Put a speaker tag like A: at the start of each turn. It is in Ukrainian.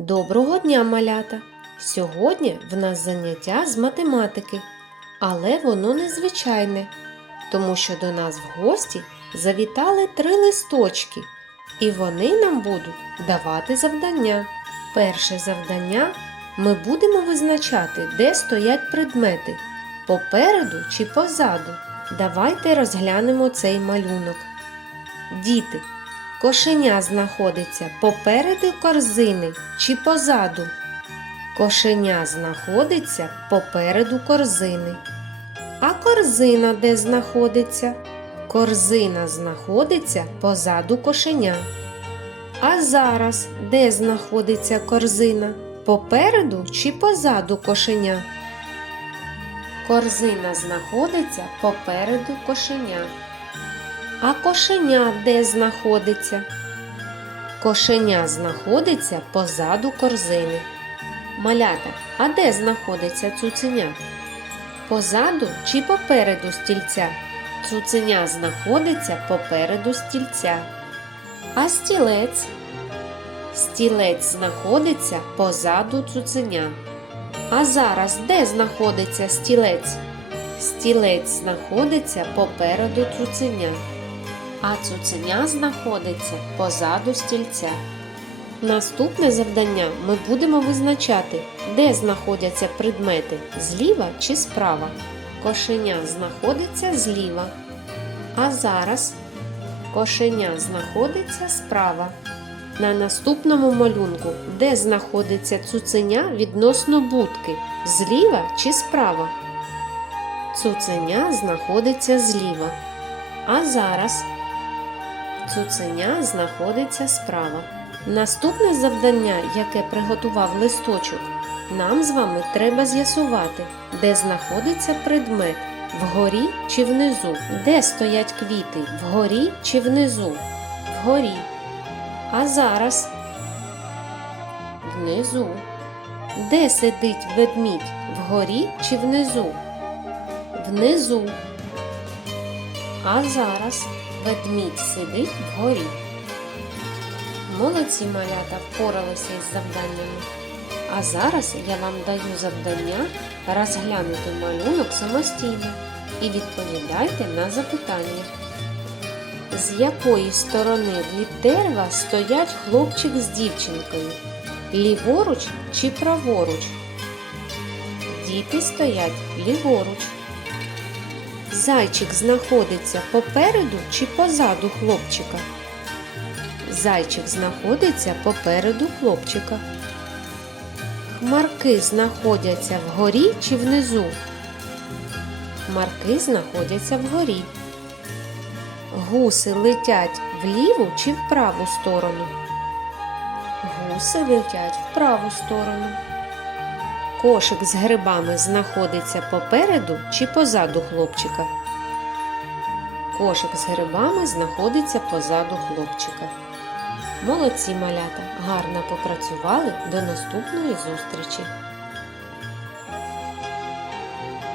A: Доброго дня, малята! Сьогодні в нас заняття з математики, але воно незвичайне, тому що до нас в гості завітали три листочки, і вони нам будуть давати завдання. Перше завдання ми будемо визначати, де стоять предмети попереду чи позаду. Давайте розглянемо цей малюнок. Діти, Кошеня знаходиться попереду корзини чи позаду. Кошеня знаходиться попереду корзини. А корзина де знаходиться? Корзина знаходиться позаду кошеня. А зараз де знаходиться корзина? Попереду чи позаду кошеня? Корзина знаходиться попереду кошеня. А кошеня де знаходиться? Кошеня знаходиться позаду корзини. Малята, а де знаходиться цуценя? Позаду чи попереду стільця? Цуценя знаходиться попереду стільця. А стілець? Стілець знаходиться позаду цуценя. А зараз де знаходиться стілець? Стілець знаходиться попереду цуценя а цуценя знаходиться позаду стільця. Наступне завдання ми будемо визначати, де знаходяться предмети зліва чи справа. Кошеня знаходиться зліва. А зараз кошеня знаходиться справа. На наступному малюнку, де знаходиться цуценя відносно будки, зліва чи справа. Цуценя знаходиться зліва. А зараз Цуценя знаходиться справа. Наступне завдання, яке приготував листочок, нам з вами треба з'ясувати, де знаходиться предмет вгорі чи внизу, де стоять квіти вгорі чи внизу, вгорі. А зараз внизу. Де сидить ведмідь вгорі чи внизу? Внизу. А зараз ведмідь сидить вгорі. Молодці малята впоралися із завданнями. А зараз я вам даю завдання розглянути малюнок самостійно і відповідайте на запитання. З якої сторони від дерева стоять хлопчик з дівчинкою? Ліворуч чи праворуч? Діти стоять ліворуч. Зайчик знаходиться попереду чи позаду хлопчика? Зайчик знаходиться попереду хлопчика. Хмарки знаходяться вгорі чи внизу? Хмарки знаходяться вгорі. Гуси летять вліву чи в праву сторону? Гуси летять в праву сторону. Кошик з грибами знаходиться попереду чи позаду хлопчика? Кошик з грибами знаходиться позаду хлопчика. Молодці малята, гарно попрацювали до наступної зустрічі!